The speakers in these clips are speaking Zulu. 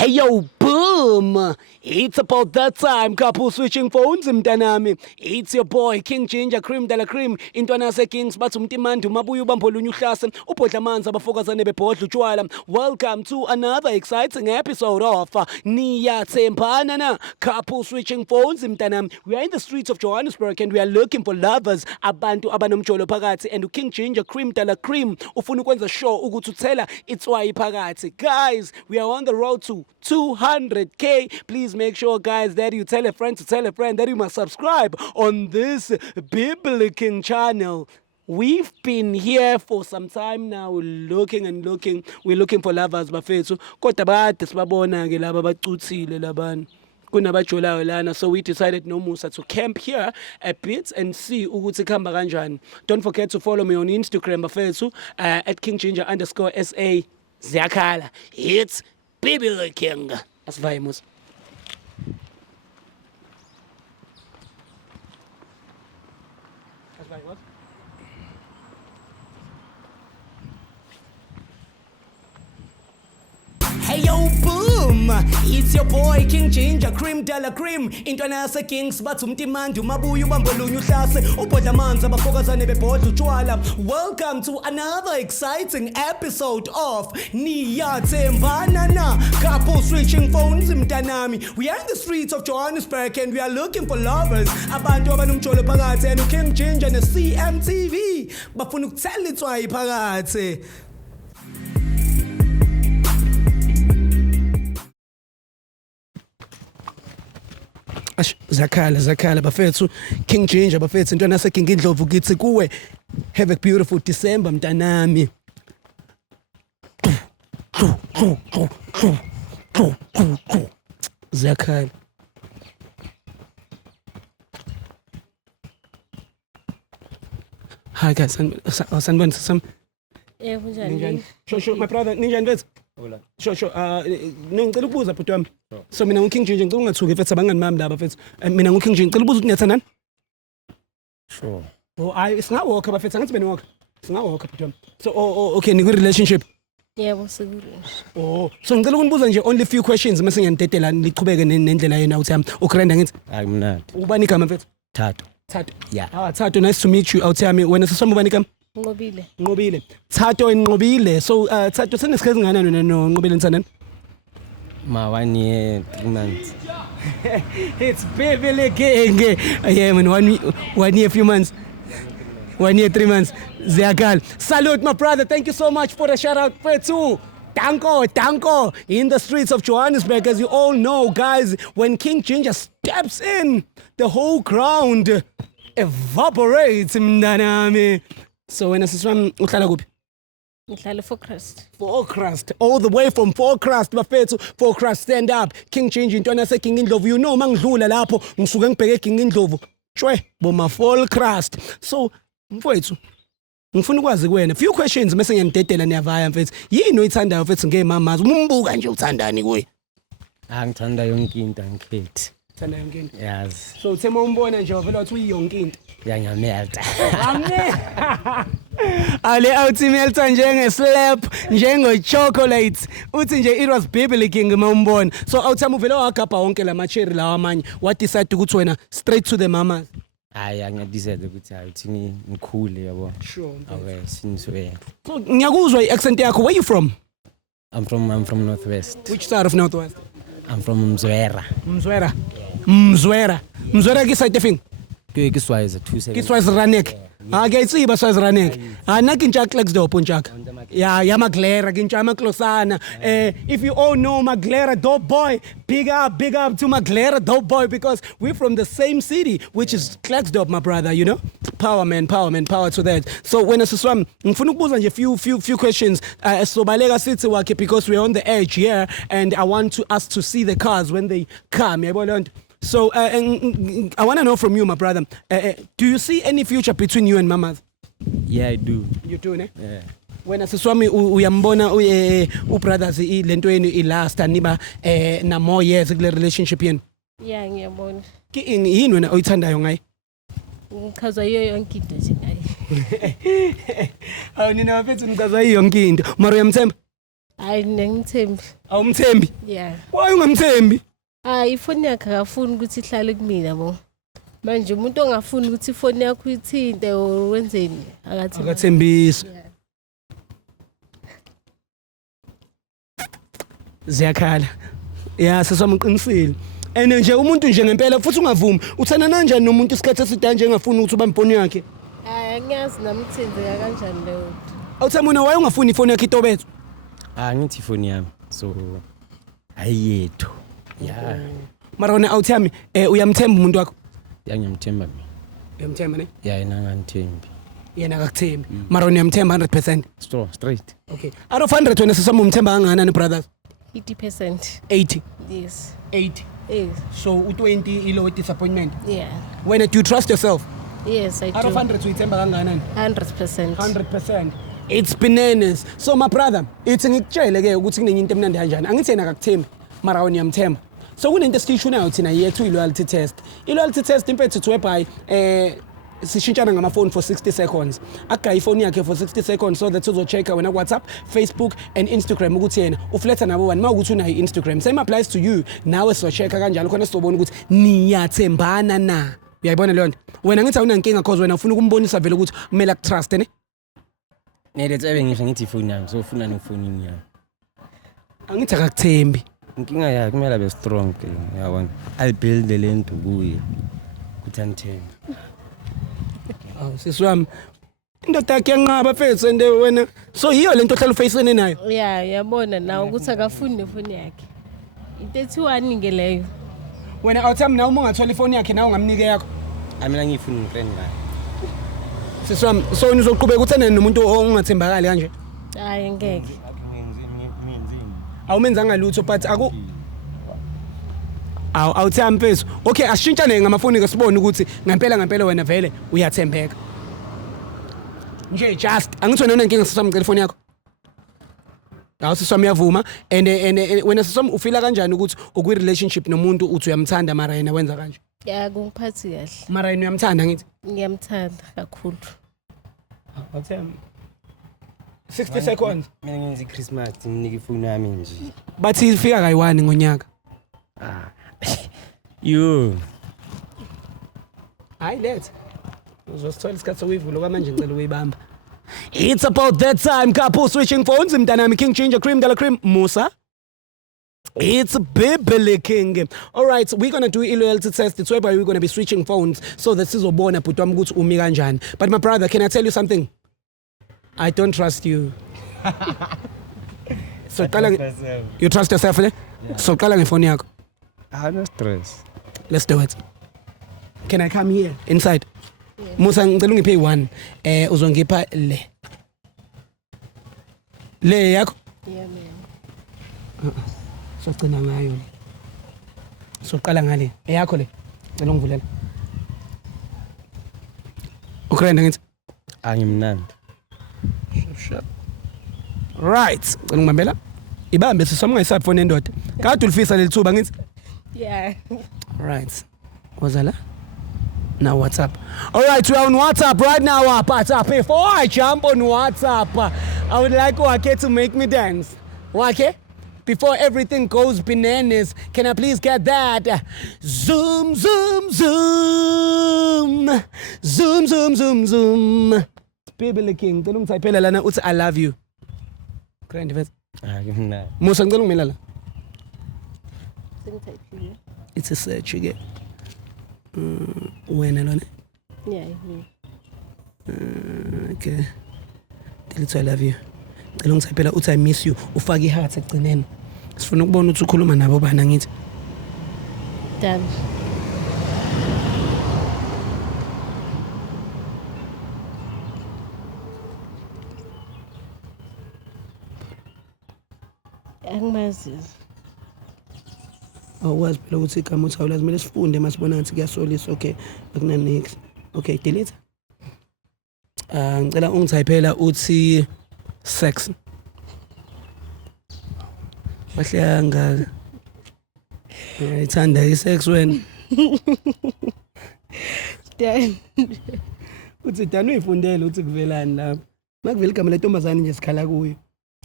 Hey yo, boom! It's about that time, couple switching phones mntanami. It's your boy King Ginger Cream de la Cream. Intwana se Kings bathi umtimandi umabuya ubambolunya uhlase ubhodla amanzi abafokazane bebhodla utshwala. Welcome to another exciting episode of Niyathembana Na, couple switching phones mntanami. We are in the streets of Johannesburg and we are looking for lovers, abantu abanomjolo phakathi, and King Ginger Cream de la Cream ufuna ukwenza show ukuthi uthela itswayi phakathi. Guys, we are on the road to 200k. Please make sure, guys, that you tell a friend to tell a friend that you must subscribe on this biblical channel. We've been here for some time now, looking and looking. We're looking for lovers, bafethu. Kodwa bade sibabona ke laba bacuthile labana. Kunabajolayo lana, so we decided no Musa to camp here a bit and see ukuthi khamba kanjani. Don't forget to follow me on Instagram bafethu at @KingGinger_SA. Ziyakhala. It's biblical. Asivaye Musa. Asivaye what? Hey yo, boom! It's your boy King Ginger Cream de la Cream. Intwana se Kings bathi umtimandi umabuya ubambolunya uhlase ubhodla amanzi abafokazane bebhodla utshwala. Welcome to another exciting episode of Niyathembana Na, couple switching phones mntanami. We are in the streets of Johannesburg and we are looking for lovers, abantu abanomjolo phakathi, and King Ginger ne CMTV bafuna ukuthela itswayi phakathi. Zakhala bafethu King Ginger bafethu intwana se King Indlovu kithi kuwe. Have a beautiful December mntanami. Zakhala. Hi guys, sanibona sasam. Kunjani? Sure, my brother, ninjani mfethu? Sure. Ngicela ukubuza bhuti wami. So mina ngu-King Ginger ngicela ungathuki mfethu abangani bami laba mfethu. Mina ngu-King Ginger ngicela ukubuza ukuthi niyathandana? Sure. Oh, singawalka bafethu, angithi benwalka. Singawalka bhuti wami. So okay, niku-relationship? Yebo, sikule. Oh, so ngicela ukunibuza nje only few questions mase ngiyanidedela nichubeke nendlela yena uthi yami. Ugranda ngithi? Hayi mnandi. Ubani igama mfethu? Thato. Yeah. Thato, nice to meet you. Awuthi yami wena sisoma ubani igama? Nqobile. Thato Nqobile. So Thato senesikhathi ngana Nqobile nithandana? 1 year 3 months. It's baby king. Yeah man, 1 year few months. 1 year 3 months. Ziyakhala. Salute my brother. Thank you so much for the shout out too. Danko. In the streets of Johannesburg, as you all know, guys, when King Ginger steps in, the whole ground evaporates mntanami. So when asiswami uhlala kuphi? Ngihlala Forecrest. Forecrest, all the way from Forecrest bafethu. Forecrest, stand up. King Ginger intwana se King Indlovu. You know mangidlula lapho ngisuke ngibheke King Indlovu. Shwe boma Forecrest. So mfowethu ngifuna ukwazi kuwena few questions mase ngiyanidedela niyavaya mfethu. Yini oyithandayo mfethu ngeemamazi? Umbuka nje uthandani kuye? Ngithanda yonke into angikhethi. Uthanda yonke into? Yes. So uthema umbona nje wavela wathi uyonke into. Yangamelta. Ale awuthi melta njenge-slap, njengo-chocolate. Uthi nje it was biblical ngimawumbona. So awuthama uvele wagabha wonke la ma-cherry lawa amanye. What decide ukuthi wena straight to the mamas? Hayi angiyadecide ukuthi awuthi ngikhule yabo. Sure. Okay, since So ngiyakuzwa i-accent yakho. Where you from? I'm from Northwest. Which side of Northwest? I'm from Mzwera. Mzwera ki side efing? Ke Swazi 27. Ki Swazi Ranek. Ngiyayitsiba Swazi Ranek. Naki ntshaka Klexdopo ntshaka. Yeah, Maglera kintsha amaklosana. If you all know Maglera dope boy, big up to Maglera dope boy because we're from the same city, which is Klexdope, my brother, you know? Power to that. So when asiswami ngifuna ukubuza nje few questions so baleka sithi wakhe because we're on the edge here and I want us to see the cars when they come. Yabona? So I want to know from you, my brother, do you see any future between you and Mamas? Yeah, I do. You do, ne? Yeah. Wena siswami uyambona ubrothers lento yenu ilasta niba na more years kule relationship yenu? Yeah, ngiyabona. Yini wena oyithandayo ngaye? Ngichaza yonke into nje ngaye. Awu nina bafethu ngichaza yonke into. Mara uyamthemba? Hayi ngithembi. Awumthembi? Yeah. Why ungamthembi? Ifoni yakhe akafuni ukuthi ihlale kumina yabo. Manje umuntu ongafuni ukuthi ifoni yakho ithinte wenzeni akathembisi. Ziyakhala. Yeah, sesamqinisile. And nje umuntu nje ngempela futhi ungavumi. Uthana kanjani nomuntu isikhathi eside nje engafuni ukuthi uba ifoni yakhe? Angiyazi namthenzeka kanjani leyo. Awuthamuna waye ungafuni ifoni yakhe itobethu? Ngithi ifoni yami. So ayethu. Yeah. Mara wena awuthami uyamthemba umuntu wakho? Ngiyamthemba mina. Uyamthemba ne? Yeah, yena ngangithembi. Yena akakuthembi. Mara wena uyamthemba 100%? Straight. Okay. Out of 100 wena sesamumthemba kangakanani brothers? 80%. 80. Yes. 80. Yes. So u20 ilo disappointment. Yeah. When do you trust yourself? Yes, I do. Out of 100 uyithemba kangakanani? 100%. 100%. It's bananas. So my brother, it's ngikutshele ke ukuthi kunenye into emnandi kanjani. Angithi yena akakuthembi, mara wena uyamthemba. So kunento esishunayo thina yethu i-loyalty test. I-loyalty test impethu it's whereby sishintshana ngama-phone for 60 seconds. Akugaya ifoni yakhe for 60 seconds so that uzochecka wena WhatsApp, Facebook and Instagram ukuthi yena ufletha nabo wani mawukuthi unayo Instagram. Same applies to you. Nawe sizochecka kanjalo khona sizobona ukuthi niyathembana na. Uyayibona leyo nto? Wena ngithi awunankinga because wena ufuna ukumbonisa vele ukuthi kumele akutrust ne? Ngithi ngisho ngithi ifoni yami, so ufuna ngifonini yami. Angithi akakuthembi. Inkinga yakhe kumele abe strong ke. Yabona. Ayibuild lento kuye. Kuthi angithembe. Sisi wami indoda yakhe yanqaba mfethu and wena so yiyo lento ohlala ufacene nayo. Yeah, yabona nawe ukuthi akafuni nefoni yakhe. I31 ngeleyo. Wena awuthami nawe uma ungathola ifoni yakhe nawe ungamnike yakho. Mina ngifuna ngifriend ngayo. Sisi wami so nizoqhubeka uthane nomuntu ongathembakali kanje? Hayi ngeke. Awumenzanga lutho but awuthami mfethu. Okay, asishintshane ngamafoni ke sibone ukuthi ngempela wena vele uyathembeka. Nje just angithi wena unenkinga sisamcela ifoni yakho. Siswami uyavuma and wena siswami ufila kanjani ukuthi ukwi relationship nomuntu uthi uyamthanda mara yena wenza kanje? Yeah, kungiphathi kahle. Mara yena uyamthanda ngithi? Ngiyamthanda kakhulu. Awuthami 60 seconds. Mina ngenza iChristmas nginike ifoni yami nje. Bathi ifika kayi1 ngonyaka. Yo. Hayi lethe. Uzosithola isikhathi sokuyivulo kwamanje ngicela uyibamba. It's about that time couple switching phones mntanami King Ginger Cream Dala Cream Musa. It's Bibli King. All right, we're going to do a loyalty test. It's whereby we're going to be switching phones so that sizobona bhuti wami ukuthi umi kanjani. But my brother, can I tell you something? I don't trust you. So you trust yourself, eh? Yeah. So qala ngefoni yakho. No stress. Let's do it. Can I come here inside? Yeah. Musa ngicela ungiphe 1. Uzongipha le. Le yakho? Yeah, man. So cina ngayo. So qala ngale. Eyakho le. Ngicela ungivulela. Ukrenda ngithi? Angimnandi. Shut. Right. Ngicela ngibambela. Ibambe sisomnga isafoni endoda. Kade ulifisa lelithuba ngithi? Yeah. All right. Wazala? Now WhatsApp. All right, we're on WhatsApp right now. But before I jump on WhatsApp, I would like Wake to make me dance. Wake? Before everything goes bananas, can I please get that? Zoom, zoom, zoom. Zoom, zoom, zoom, zoom. Bibli King, tell ungithayiphela lana uthi I love you. Grand vet. Ngimnandi. Musa ngicela ungimela. Sengithayiphile. It's a search again. Wena lona? Yeah. Okay. Delete I love you. Ngicela ungithayiphela uthi I miss you. Ufake iheart egcineni. Sifuna ukubona ukuthi ukhuluma nabo bana ngithi. Done. Angimazi. Awazi phela ukuthi igama uthi awulazi kumele sifunde masibona ngathi kuyasolisa. Okay, akuna next. Okay, delete. Ngicela ungithayiphela uthi sex. Bahlanga. Ithanda isex wena. Done. Uthi dani uyifundele uthi kuvelani lapha. Makuvela igama lentombazane nje sikhala kuyo.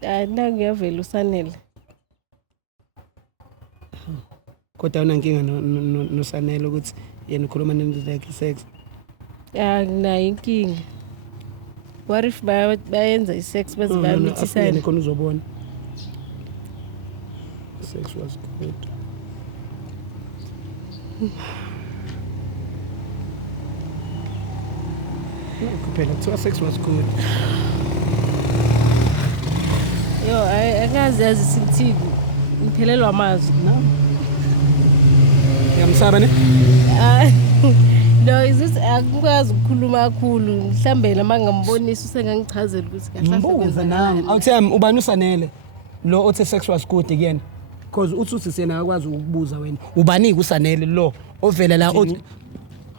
Nangiyavela usanele. Kodwa unankinga nosanele ukuthi yena ukhuluma nendoda yakhe sex. Nginayo inkinga. What if bayenza isex bese bayamithisa? Yena khona uzobona. Sex was good. Kuphela kuthiwa sex was good. Yo, angazi yazi simthini. Ngiphelelwa amazwi. Yamsaba ne? No, izuthi akukwazi ukukhuluma kakhulu. Mhlambe lama ngambonisa usengangichazela ukuthi kahle mbuza nami. Awuthami ubani usanele? Lo othe sex was good kuyena. Because uthi sena akwazi ukubuza wena. Ubani kusanele lo ovela la othi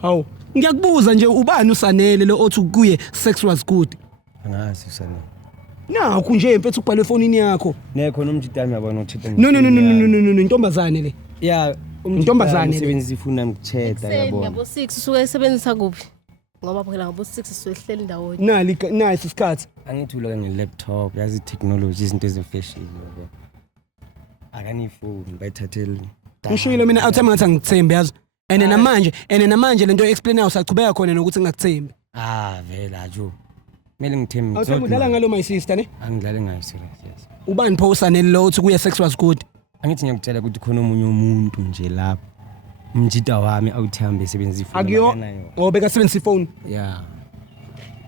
hawu ngiyakubuza nje ubani usanele lo othi kuye sex was good. Angazi usanele. Nakho nje empethu ubhalwe efonini yakho. Nekho nomjidami yabona uthitha. No intombazane le. Yeah, intombazane umsebenzi ifuna ngichetha yabona. Ngabo 6 usuke esebenzisa kuphi? Ngoba phela ngabo 6 sihleli ndawonye. Nice isikhathi. Angithi uloka nge-laptop yazi technology izinto ezifashion yabo. Akanifuni bayithathele. Ngishilo mina awuthama ngathi angithembe yazi. Ene namanje lento explain usachubeka khona nokuthi ngikuthembe. Vela jo. Mele ngithembe. Awuthama udlala ngalo my sister ne? Angidlale ngayo serious. Ubani pho usanele lo uthi kuye sex was good? Angithi ngiyakutshela ukuthi khona omunye umuntu nje lapha. Umjida wami awuthambe esebenza ifoni. Akuyo obeka sebenzisa ifoni. Yeah.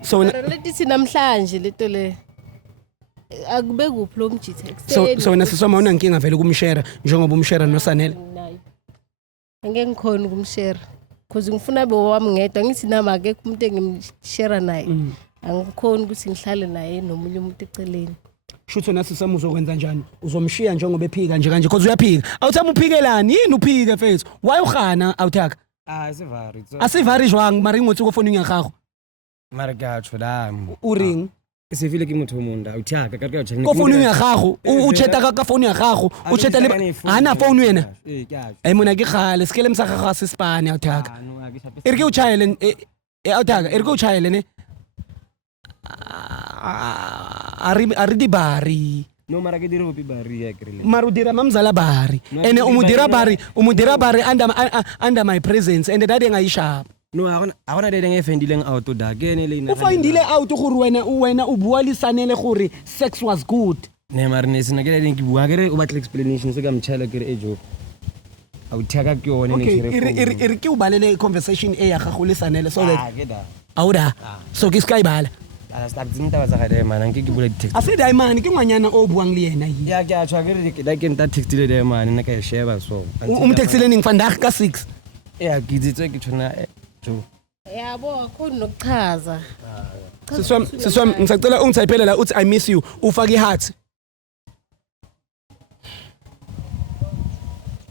So lethi namhlanje leto le akube kuphi lo mjitha ekseni. So wena sisoma unankinga vele kumshare njengoba umshare nosanele. Angeke ngikhona ukumshare because ngifuna bewami ngedwa ngithi nama akekho umuntu engimshare naye. Angikhona ukuthi ngihlale naye nomunye umuntu eceleni. Shutho nasi sami uzokwenza njani? Uzomshiya njengoba ephika nje kanje because uyaphika. Awuthama uphikelani? Yini uphike mfethu? Why ukhana awuthaka? Sivari. Asivari jwang mari ngothi ko foni ngakho. Mara gatsho la. Uring. Sefile ke motho munda awuthaka ka ka ko foni ngakho ucheta ka foni ngakho ucheta le ana phone wena. Hey mona ke khale sikele msakha sisipani awuthaka. Irike uchayele awuthaka irike uchayele ne. Ari di bari. No mara ke dire hopi bari ya krele. Maru dira mamzala bari. Ene umudira bari under my presence and dade ngayishapa. No akona dade ngefendileng auto da kene le ina. Ufindile auto gore wena u bua lisanele gore sex was good. Ne mara ne sina ke dade ngibua ke o batla explanation se ka mtshela ke re ejo. Awuthaka ke yone ne kire. Okay, iri ke u balele conversation e ya gago lisanele so that. Ke da. Awuda. So ke sky bala. Asitaba tsa ga mana nke ke bula di text. Ase dai man ke ngwanyana o buang le yena yi. Ya ke a tshwa ke re ke da ke nta textile de man nna ka e sheba so. Textile ning vandag ka 6. Ya ke ditswe ke tshona jo. Yabo akho nokuchaza. Siswam ngisacela ungithayiphela la uthi I miss you ufaka iheart.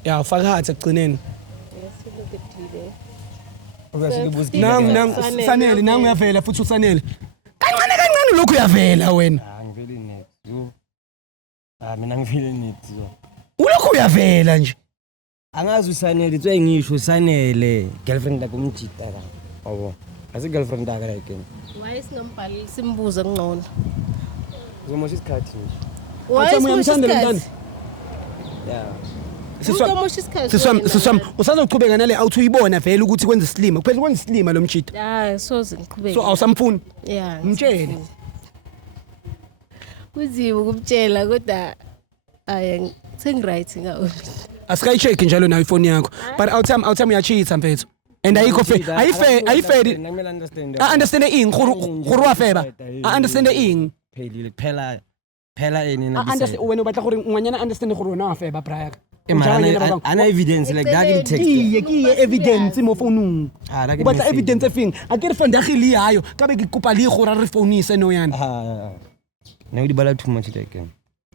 Ya ufaka iheart ekugcineni. Nang sanele nang uyavela futhi usanele. Kancane lokho uyavela wena. Ngivele next. Yo. Mina ngivele next yo. Ulokho uyavela nje. Angazi usanele itswe ngisho usanele girlfriend yakho umjita ka. Yabo. Asi girlfriend yakho like yena. Why singombhalisi simbuza ngcono? Uzomosha isikhathi nje. Why mntana? Yeah. Siswam usazoqhubeka nale awuthi uyibona vele ukuthi kwenza isilima kuphela kwenza isilima lo mjita soze ngiqhubeke so awusamfuni yeah mtshele kuziwe kumtshela kodwa sengiright ngawo asikayicheck njalo nayo ifoni yakho but awuthama uyachitha mfethu and ayikho fair ayifair understand ing khuru wafeba understand ing phelile phela eni na understand wena ubatla gore ngwanyana understand gore wena wafeba braya ana evidence like that in text ke evidence mo phone ubatla evidence efing akere fandagile hayo ka be ke kopa le gore re phoneise no yana ne di bala too much like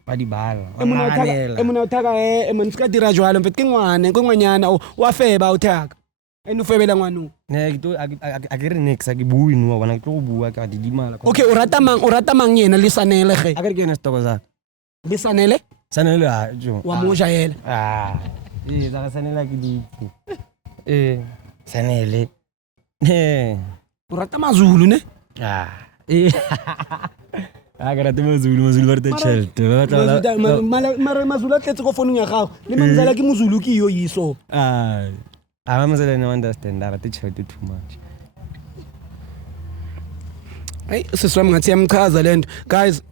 ba di bala emona uthaka emonska dira jwalo mfethu ke ngwanyana wafeba uthaka ufebela ngwanu ne ke akere next akibui no bona ke go bua ka di dimala okay urata mang yena lisanele ge akere ke na stoko za lisanele sanele jo wa moja yela za sanele ke di sanele urata mazulu ne I got Mazulu for the child. mara mazulu a tletse ko founung ya gago le mantsala ke mozulu ke yo iso I don't understand that the child too much. hayi siswami ngathi yamchaza le nto guys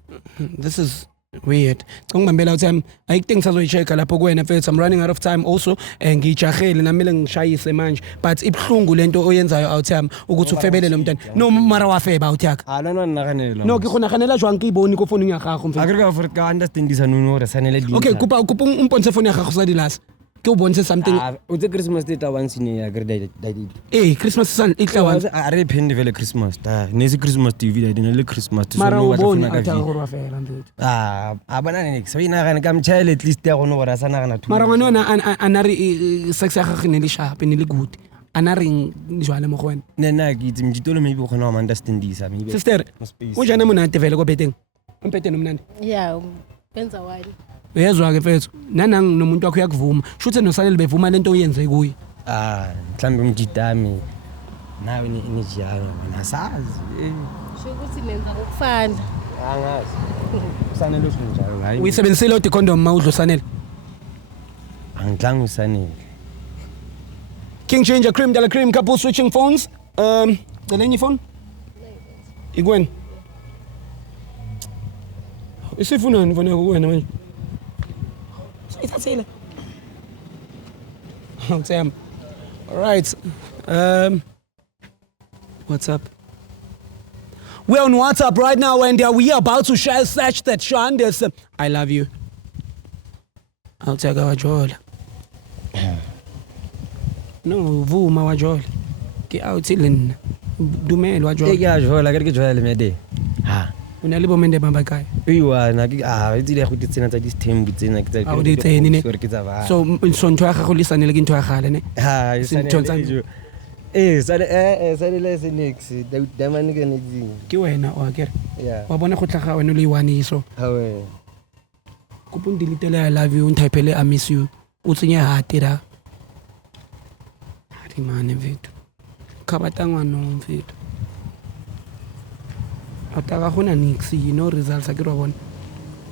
this is weird ngibambela uthi ayikudingi ngisazoyi-check-a lapho kuwena mfethu I'm running out of time also ngijahele namele ngishayise manje but ibhlungu lento oyenzayo awuthami ukuthi ufebelele umntana no mara wafeba awuthaka no ke gona ganela jwang ke ibone ko founung ya gago mfethu Agrega for ka understand this no re sanele di. okay kupa umpontshe phone ya gago sa dilasa ke o bontshe something It's a Christmas day once in a year agree Christmas sun e tla once I re pen develop Christmas da nesi Christmas TV da dinele Christmas so mara o bone ka awuthaka gore wafela mfethu abana ne so ina gane ka mchild at least ya gone gore sana gana mara ngwana ona anari sex ya gago ne le sharp ne le good ana reng jwale mo go wena nena ke itse mjitolo maybe khona wa understand this maybe sister o jana monate vele ko beteng umpeteni mnandi Yeah, benza wine. uyezwa ke mfethu nanang nomuntu wakho uyakuvuma shuthe nosalele bevuma lento oyenze kuye mhlambe umjitami nawe ni jiyana mina sazi Sho ukuthi nenza ngokufana. angazi usanele usinjalo hayi uyisebenzisile odi condom mawudlosanele angidlanga usanele King Ginger Cream Dala Cream couple switching phones delenye phone igwen isifunani phone yakho kuwena manje sayithathile Sam all right what's up we're on WhatsApp right now and we are about to share such that Shandes I love you I'll take our jola no vuma wajola ke outilin dumelo wajola ke ya jola ke jola le mede una le bomende bamba kae iwana ke itse le go tsena tsa di stembu tsena ke tsa a o di tsene ne ba so ntho ya gago le sanele ke ntho ya gale ne sane le se next da mane ke ne ke wena o akere yeah wa bona go tlhaga wena le iwaniso hawe kupung delete I love you untypele I miss you o tsenye hati ra hati mane mfethu khabatangwa no mfethu ataka gona nix you know results a ke ro bona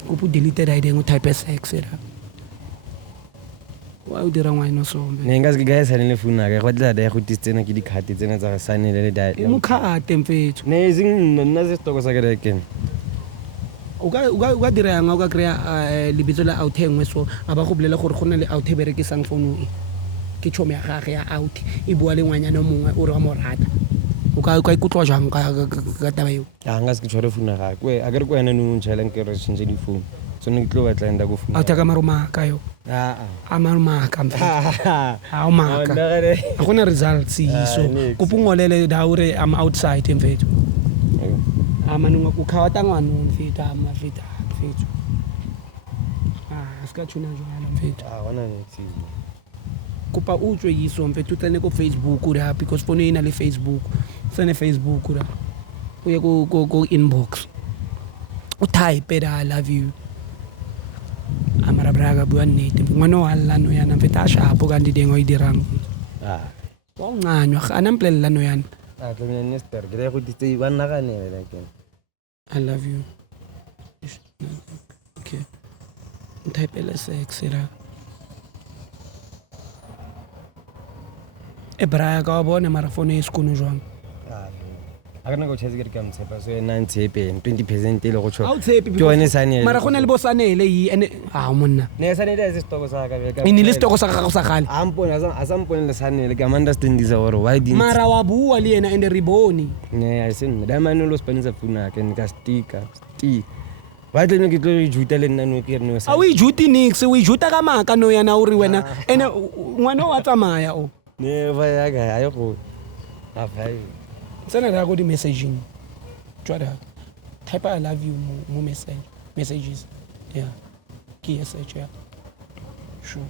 kupu deleted id ngo type sex ra wa o dira ngwana so mbe ne nga se ga sane le funa ka go tla da go tsena ke di khati tsena tsa sanele le da mo khate mfethu ne zing nna se stoko sa ke reken o ka dira yang o ka kry-a lebitso la out engwe so a ba go bolela gore go na le out e berekisang founu e ke tšhomo ya gage ya out e bua le ngwanyana mongwe o re wa mo rata o ka ikutlwa jang ka taba eo nga se ke tshware funa ga kwe a ke re ko ena no ntšhalang ke re tshintse di phone so ne ke tlo batla enda go funa out ka maromaka yo a maromaka a o maka a gona results so kupungolele da ure am outside mfethu manunga kukhawata ngwana mfethu amafethu mfethu ska tshuna jwala mfethu wana ne kupa utswe yiso mfethu tsene ko Facebook ura because phone ina le Facebook tsene Facebook ura uye go inbox o type I love you amara braga bua nnete ngwana wa llano yana mfethu a shapo ka ndidengo e dirang wa nganywa ana mplelela yana ke mina nester ke re go ditse ba nna ga ne like I love you okay type sex era Ebra ka bona mara phone e skono jwang a kana go tshetse ke ka mtshepa so 90% 20% ile go tsho a o tshepe ke one sanele mara gona le bosanele yi ene monna ne sanele se stoko sa ka be ka ini le stoko sa gago sa gale a sampone le sanele ka understand this or why didn't mara wa bua le yena ende riboni ne I said da mane lo spanisa funa ka ka sticker ba tle ke tlo ijuta le nna no ke re no sa a o ijuti nix o ijuta ka maka no yana o re wena ene ngwana wa tsamaya o ne ba ya ga ya go a vai tsena ra go di messaging tswada type I love you mo messages yeah ke message yeah sure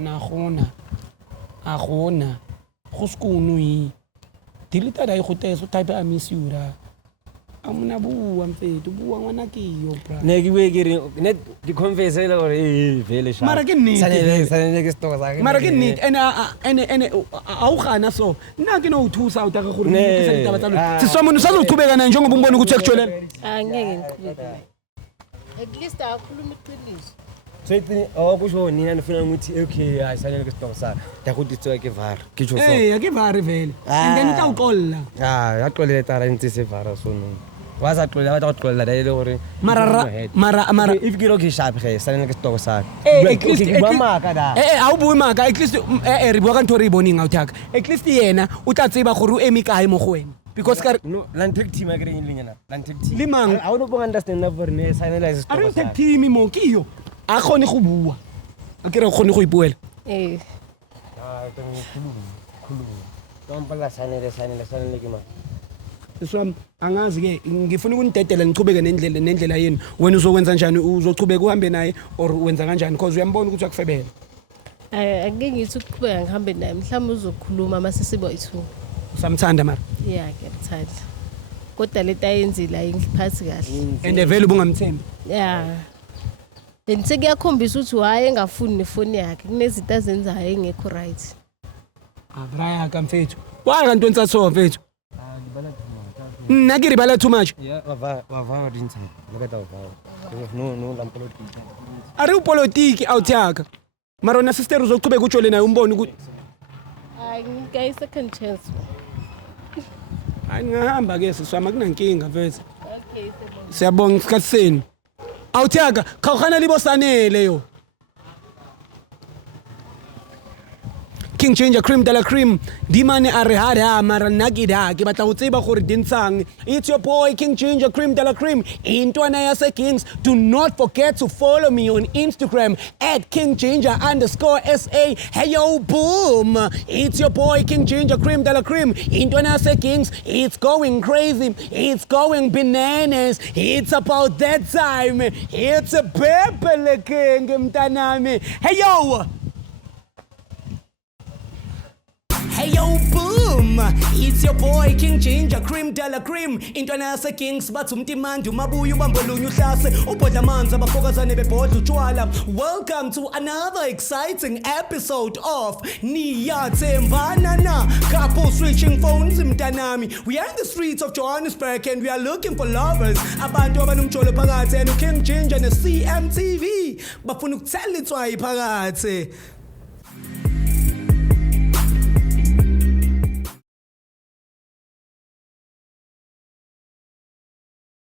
na gona a gona go skunu yi delete dai go teso type I miss you ra Amuna buwa mfethu buwa ngwana kiyo bra. Ne ke bue ke re net ke confess le gore vele sha. Mara ke nnete. Sanele ke stoka sa ke. Mara ke nnete ene au gana so. Nna ke no uthusa uta ka gore ke sa ditaba tsa lona. Sisomunu sazochubeka na njengoba umbona ukuthi ekutsholela. Angeke ngiqhubeke naye. At least akhuluma iqiniso. So ithi kusho nina nifuna ukuthi okay ayisanele ke stoka sa. Yakuthi tsoya ke var. Ke tsho so. Ke vare vele. And then utawuxolla. Yaqolela tara ntse se vara so no. Waza qolela ba qolela le gore mara if ke lo ke sharp ge sanele ke stoka sa. At least ba maka da. awubuyi maka at least re bua ka ntho re boning out at least yena o tla tseba gore o emi kae mo go wena because ka no lantric team a kere lenyana lantric team limang I don't understand na for ne sanele is a re tag team mo kiyo a khone go bua a kere khone go ipuela khulu tompala sanele ke ma Swam angazi ke ngifuna ukunidedela ngichubeke nendlela yenu wena uzokwenza kanjani uzochubeka uhambe naye or wenza kanjani because uyambona ukuthi akufebela Ake ngithi ukuqhubeka ngihambe naye mhlawumbe uzokhuluma mase sibo ithu. samthanda mara Yeah ngiyamthanda. Kodwa lento ayenzile ayingiphathi kahle. and vele ubungamthembi Yeah. Bese kuyakhombisa ukuthi hayi engafuni nefoni yakhe kunezinto azenzayo engekho right. braya kamfethu waya kanti wensatho mfethu Nagiri bala too much. yeah wava dintsha look at wava no lampolotiki Ari upolitiki awuthaka mara wena sister uzochubeka utshole naye umbone ukuthi Ngike second chance. ngihamba ke siswama kunankinga mfethu Okay siyabonga isikhathi senu awuthaka khawukhana libosanele yo King Ginger Cream de la Cream Dimane Arihada Mara Nagida Gibata Utsiba Dinsang. It's your boy King Ginger Cream de la Cream Intwana Yase Kings. Do not forget to follow me on Instagram at KingGinger_SA. Hey yo boom. It's your boy King Ginger Cream de la Cream Intwana Yase Kings. It's going crazy. It's going bananas. It's about that time. It's a Pepe King Mtanami. Hey yo. Hey yo boom, it's your boy King Ginger Cream de la Cream Intwana yase Kings bathi umtimandi umabuya ubambolunya uhlase ubhodla amanzi abafokazane bebhodla utshwala. Welcome to another exciting episode of Niyathembana Na, couple switching phones mntanami. We are in the streets of Johannesburg and we are looking for lovers. Abantu abanomjolo phakathi and King Ginger ne CMTV bafuna ukuthela itswayi phakathi.